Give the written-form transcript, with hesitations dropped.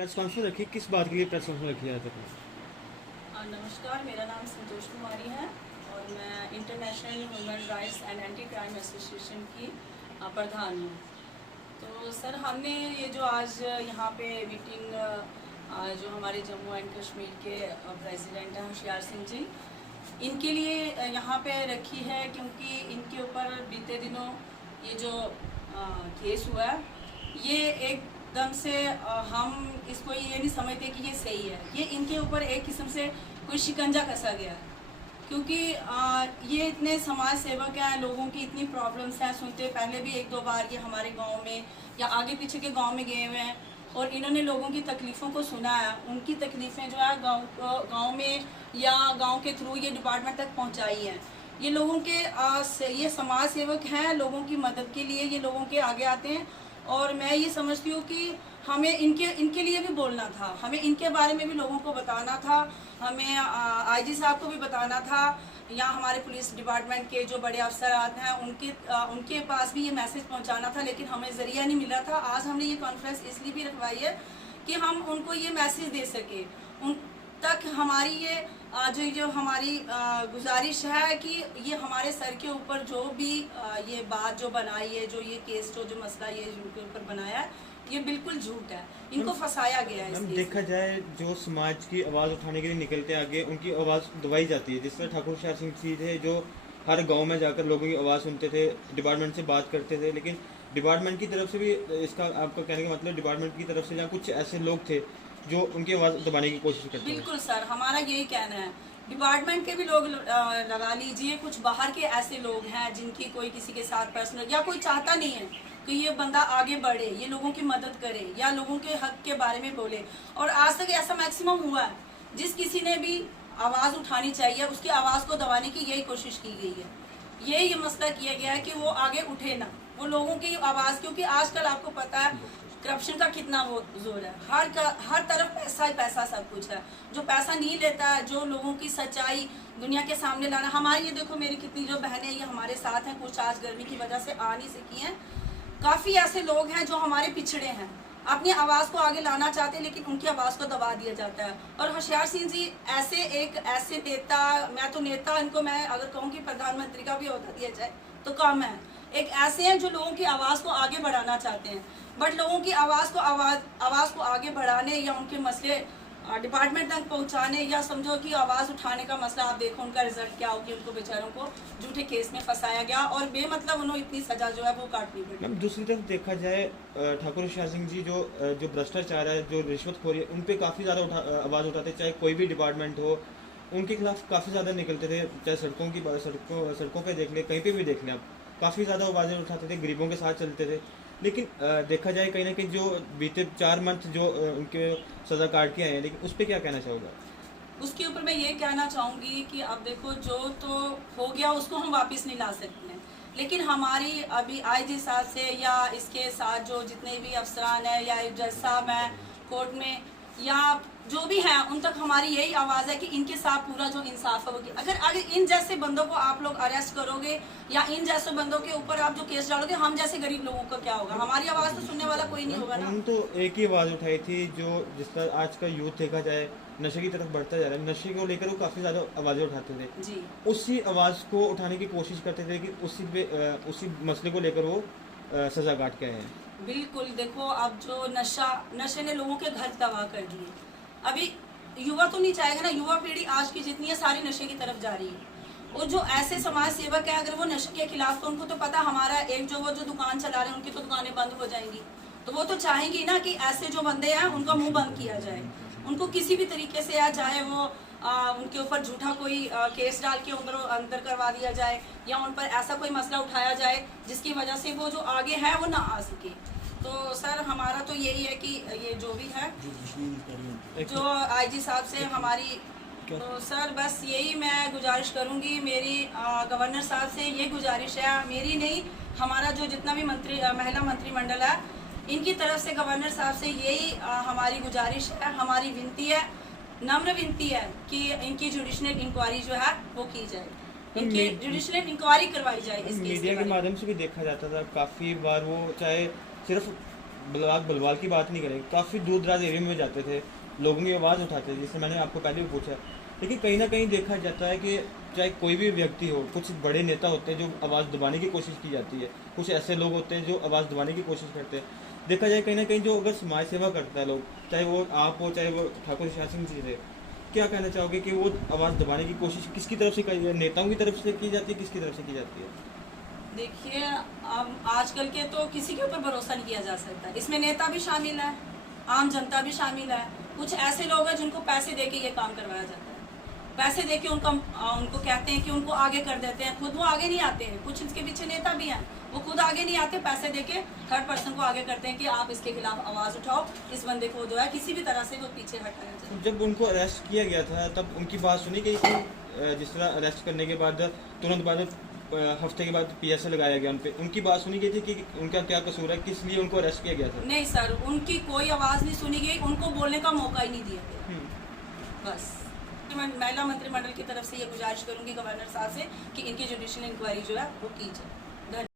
Press conference रखी, किस बात के लिए प्रेस कॉन्फ्रेंस रखी जाती है? नमस्कार, मेरा नाम संतोष कुमारी है और मैं international human rights and anti crime association की प्रधान हूँ। तो सर, हमने ये जो आज यहाँ पे मीटिंग जो हमारे जम्मू एंड कश्मीर के प्रेसिडेंट हैं होशियार सिंह जी, इनके लिए यहाँ पे रखी है क्योंकि इनके ऊपर बीते दिनों ये जो केस हुआ है, ये एकदम से हम इसको ये नहीं समझते कि ये सही है। ये इनके ऊपर एक किस्म से कोई शिकंजा कसा गया है क्योंकि ये इतने समाज सेवक हैं, लोगों की इतनी प्रॉब्लम्स हैं, सुनते पहले भी एक दो बार ये हमारे गांव में या आगे पीछे के गांव में गए हुए हैं और इन्होंने लोगों की तकलीफ़ों को सुना है। उनकी तकलीफ़ें जो है गांव में या गांव के थ्रू ये डिपार्टमेंट तक पहुंचाई हैं। ये लोगों के ये समाज सेवक हैं, लोगों की मदद के लिए ये लोगों के आगे आते हैं और मैं ये समझती हूँ कि हमें इनके लिए भी बोलना था, हमें इनके बारे में भी लोगों को बताना था, हमें आईजी साहब को भी बताना था या हमारे पुलिस डिपार्टमेंट के जो बड़े अफसर आते हैं उनके पास भी ये मैसेज पहुंचाना था, लेकिन हमें ज़रिया नहीं मिला था। आज हमने ये कॉन्फ्रेंस इसलिए भी रखवाई है कि हम उनको ये मैसेज दे सके, उन तक हमारी ये जो हमारी गुजारिश है कि ये हमारे सर के ऊपर जो भी ये बात जो बनाई है, जो ये केस जो मसला ये उनके ऊपर बनाया है, ये बिल्कुल झूठ है, इनको फंसाया गया है। देखा जाए जो समाज की आवाज़ उठाने के लिए निकलते आगे, उनकी आवाज़ दबाई जाती है। जिस तरह ठाकुर होशियार सिंह जी थे जो हर गांव में जाकर लोगों की आवाज़ सुनते थे, डिपार्टमेंट से बात करते थे, लेकिन डिपार्टमेंट की तरफ से भी, इसका आपका कहने का मतलब डिपार्टमेंट की तरफ से या कुछ ऐसे लोग थे जो उनकी आवाज़ दबाने की कोशिश करते थे। बिल्कुल सर, हमारा यही कहना है, डिपार्टमेंट के भी लोग लगा लीजिए, कुछ बाहर के ऐसे लोग हैं जिनकी कोई किसी के साथ पर्सनल या कोई चाहता नहीं है कि ये बंदा आगे बढ़े, ये लोगों की मदद करे या लोगों के हक के बारे में बोले। और आज तक ऐसा मैक्सिमम हुआ है, जिस किसी ने भी आवाज़ उठानी चाहिए उसकी आवाज़ को दबाने की यही कोशिश की गई है। ये मसला किया गया है कि वो आगे उठे ना, वो लोगों की आवाज़, क्योंकि आजकल आपको पता है करप्शन का कितना वो जोर है, हर तरफ पैसा ही पैसा सब कुछ है। जो पैसा नहीं लेता है, जो लोगों की सच्चाई दुनिया के सामने लाना, हमारी ये देखो मेरी कितनी जो बहनें ये हमारे साथ हैं, कुछ आज गर्मी की वजह से आ नहीं सकी हैं। काफ़ी ऐसे लोग हैं जो हमारे पिछड़े हैं, अपनी आवाज़ को आगे लाना चाहते हैं, लेकिन उनकी आवाज़ को दबा दिया जाता है। और होशियार सिंह जी ऐसे नेता, मैं तो नेता, इनको मैं अगर कहूँ कि प्रधानमंत्री का भी होता दिया जाए तो कम है। एक ऐसे हैं जो लोगों की आवाज़ को आगे बढ़ाना चाहते हैं, बट लोगों की आवाज़ को आगे बढ़ाने या उनके मसले डिपार्टमेंट तक पहुंचाने या समझो कि आवाज़ उठाने का मसला, आप देखो उनका रिजल्ट क्या हो कि उनको बेचारों को झूठे केस में फंसाया गया और बेमतलब उन्होंने इतनी सजा जो है वो काटनी पड़ी। मैम, दूसरी तरफ देखा जाए ठाकुर होशियार सिंह जी जो भ्रष्टाचार है, जो रिश्वतखोरी है, उन पर काफ़ी ज़्यादा आवाज़ उठाते, चाहे कोई भी डिपार्टमेंट हो, उनके खिलाफ काफ़ी ज़्यादा निकलते थे। चाहे सड़कों पर देख लें, कहीं पर भी देख लें, आप काफ़ी ज़्यादा आवाज़ें उठाते थे, गरीबों के साथ चलते थे। लेकिन देखा जाए कहीं ना कहीं जो बीते 4 मंथ जो उनके सज़ा काट के आए हैं, लेकिन उस पर क्या कहना चाहूँगा? उसके ऊपर मैं ये कहना चाहूँगी कि अब देखो, जो तो हो गया उसको हम वापस नहीं ला सकते हैं, लेकिन हमारी अभी आईजी साहब से या इसके साथ जो जितने भी अफसरान हैं या जज साहब हैं कोर्ट में या जो भी हैं, उन तक हमारी यही आवाज़ है कि इनके साथ पूरा जो इंसाफ है वो, अगर इन जैसे बंदों को आप लोग अरेस्ट करोगे या इन जैसे बंदों के ऊपर आप जो केस डालोगे, हम जैसे गरीब लोगों का क्या होगा? हमारी आवाज़ तो सुनने वाला कोई नहीं होगा ना। हम तो एक ही आवाज़ उठाई थी, जो जिस तरह आज का यूथ देखा जाए नशे की तरफ बढ़ता जा रहा है, नशे को लेकर वो काफ़ी ज़्यादा आवाज़ें उठाते थे जी, उसी आवाज़ को उठाने की कोशिश करते थे, लेकिन उसी मसले को लेकर वो सज़ा काट के आए हैं। बिल्कुल। देखो, अब जो नशे ने लोगों के घर तबाह कर दिए। अभी युवा तो नहीं चाहेगा ना, युवा पीढ़ी आज की जितनी है सारी नशे की तरफ जा रही है। और जो ऐसे समाज सेवक है, अगर वो नशे के खिलाफ, तो उनको तो पता हमारा एक जो दुकान चला रहे हैं उनकी तो दुकानें बंद हो जाएंगी, तो वो तो चाहेंगी ना कि ऐसे जो बंदे हैं उनका मुंह बंद किया जाए, उनको किसी भी तरीके से, या चाहे वो उनके ऊपर झूठा कोई केस डाल के अंदर करवा दिया जाए या उन पर ऐसा कोई मसला उठाया जाए जिसकी वजह से वो जो आगे है वो ना आ सके। तो सर, हमारा तो यही है कि ये जो भी है जो आईजी साहब से हमारी, तो सर बस यही मैं गुजारिश करूंगी, मेरी गवर्नर साहब से ये गुजारिश है, मेरी नहीं, हमारा जो जितना भी महिला मंत्रिमंडल है, इनकी तरफ से गवर्नर साहब से यही हमारी गुजारिश है, हमारी विनती है, नम्र विनती है कि इनकी जुडिशनल इंक्वायरी जो है वो की जाए, इनकी जुडिशनल इंक्वायरी करवाई जाए। इस केस मीडिया के माध्यम से भी देखा जाता था काफ़ी बार, वो चाहे सिर्फ बलवाल की बात नहीं करें, काफ़ी दूर दराज एरिया में जाते थे, लोगों की आवाज़ उठाते थे, जिससे मैंने आपको पहले भी पूछा। लेकिन कहीं ना कहीं देखा जाता है कि चाहे कोई भी व्यक्ति हो, कुछ बड़े नेता होते हैं जो आवाज़ दबाने की कोशिश की जाती है, कुछ ऐसे लोग होते हैं जो आवाज़ दबाने की कोशिश करते हैं। देखा जाए कहीं ना कहीं जो अगर समाज सेवा करता है लोग, चाहे वो आप हो चाहे वो ठाकुर शाह सिंह जी थे, क्या कहना चाहोगे कि वो आवाज़ दबाने की कोशिश किसकी तरफ से की, नेताओं की तरफ से की जाती है, किसकी तरफ से की जाती है? देखिए, अब आजकल के तो किसी के ऊपर भरोसा नहीं किया जा सकता। इसमें नेता भी शामिल है, आम जनता भी शामिल है। कुछ ऐसे लोग हैं जिनको पैसे देके ये काम करवाया जाता है, पैसे देके उनको कहते हैं कि उनको आगे कर देते हैं, खुद वो आगे नहीं आते हैं। कुछ इसके पीछे नेता भी हैं, वो खुद आगे नहीं आते, पैसे देके थर्ड पर्सन को आगे करते हैं कि आप इसके खिलाफ आवाज़ उठाओ, इस बंदे को जो है किसी भी तरह से वो पीछे हटाया जाए। जब उनको अरेस्ट किया गया था तब उनकी बात सुनी गई थी? जिस तरह अरेस्ट करने के बाद तुरंत बाद हफ्ते के बाद PSA लगाया गया उन पे, उनकी बात सुनी गई थी कि उनका क्या कसूर है, किस लिए उनको अरेस्ट किया गया था? नहीं सर, उनकी कोई आवाज़ नहीं सुनी गई, उनको बोलने का मौका ही नहीं दिया गया। बस मैं महिला मंत्रिमंडल की तरफ से ये गुजारिश करूंगी गवर्नर साहब से कि इनकी जुडिशियल इंक्वायरी जो है वो की जाए।